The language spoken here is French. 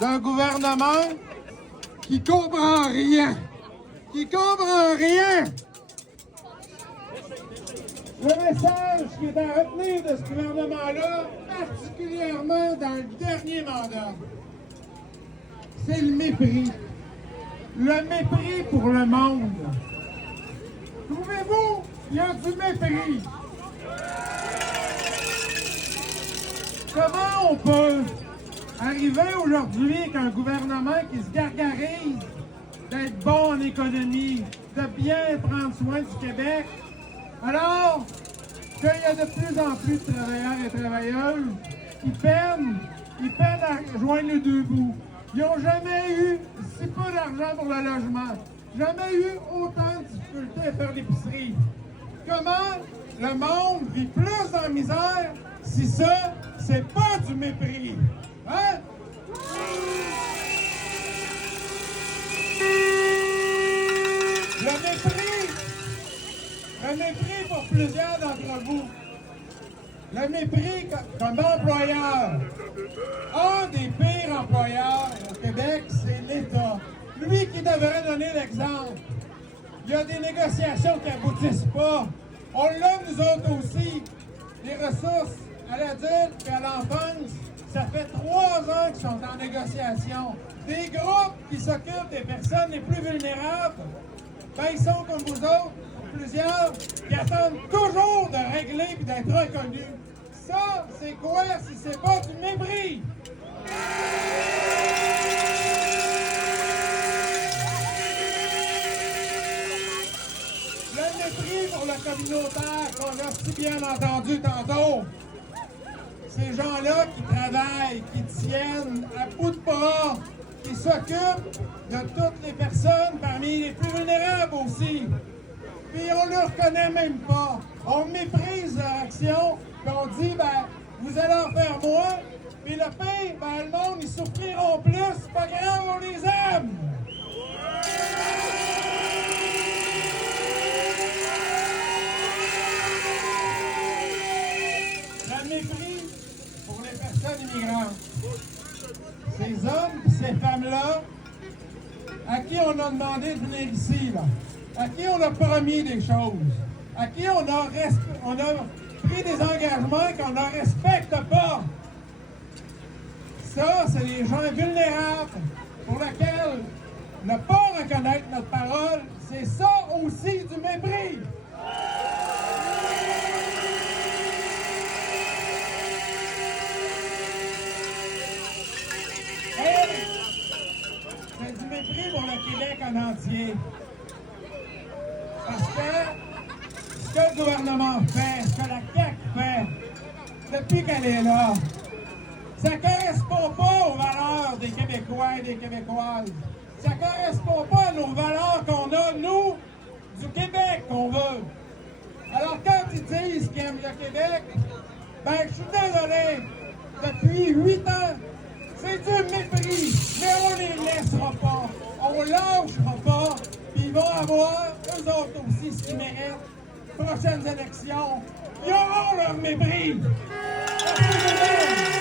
d'un gouvernement qui comprend rien. Qui comprend rien. Le message qui est à retenir de ce gouvernement-là, particulièrement dans le dernier mandat, c'est le mépris. Le mépris pour le monde. Trouvez-vous, il y a du mépris. Comment on peut arriver aujourd'hui avec un gouvernement qui se gargarise d'être bon en économie, de bien prendre soin du Québec, alors qu'il y a de plus en plus de travailleurs et travailleuses qui peinent à joindre les deux bouts. Ils n'ont jamais eu si peu d'argent pour le logement, jamais eu autant de difficultés à faire l'épicerie. Comment le monde vit plus en misère si ça, c'est pas du mépris? Hein? Le mépris pour plusieurs d'entre vous. Le mépris comme employeur. Un des pires employeurs au Québec, c'est l'État. Lui qui devrait donner l'exemple. Il y a des négociations qui n'aboutissent pas. On l'a, nous autres aussi. Les ressources à l'adulte et à l'enfance, ça fait 3 ans qu'ils sont en négociation. Des groupes qui s'occupent des personnes les plus vulnérables, ben ils sont comme vous autres, plusieurs, qui attendent toujours de régler et d'être reconnus. Ça, c'est quoi si c'est pas du mépris? Le mépris pour le communautaire qu'on a si bien entendu tantôt. Ces gens-là qui travaillent, qui tiennent à bout de bras, qui s'occupent de toutes les personnes parmi les plus vulnérables aussi. Puis on ne le reconnaît même pas. On méprise leur action, puis on dit, ben, vous allez en faire moins, puis le pire, ben, le monde, ils souffriront plus, c'est pas grave, on les aime! Le mépris pour les personnes immigrantes. Ces hommes et ces femmes-là, à qui on a demandé de venir ici, là, à qui on a promis des choses, à qui on a pris des engagements qu'on ne respecte pas. Ça, c'est les gens vulnérables pour lesquels ne pas reconnaître notre parole, c'est ça aussi du mépris. C'est du mépris pour le Québec en entier. Parce que ce que le gouvernement fait, ce que la CAQ fait, depuis qu'elle est là, ça ne correspond pas aux valeurs des Québécois et des Québécoises. Ça ne correspond pas à nos valeurs qu'on a, nous, du Québec qu'on veut. Alors quand ils disent qu'ils aiment le Québec, ben je suis désolé, depuis 8 ans, c'est du mépris, mais on les laissera pas, on lâchera pas, puis ils vont avoir, eux autres aussi, ce qu'ils méritent, prochaines élections, ils auront leur mépris. Merci,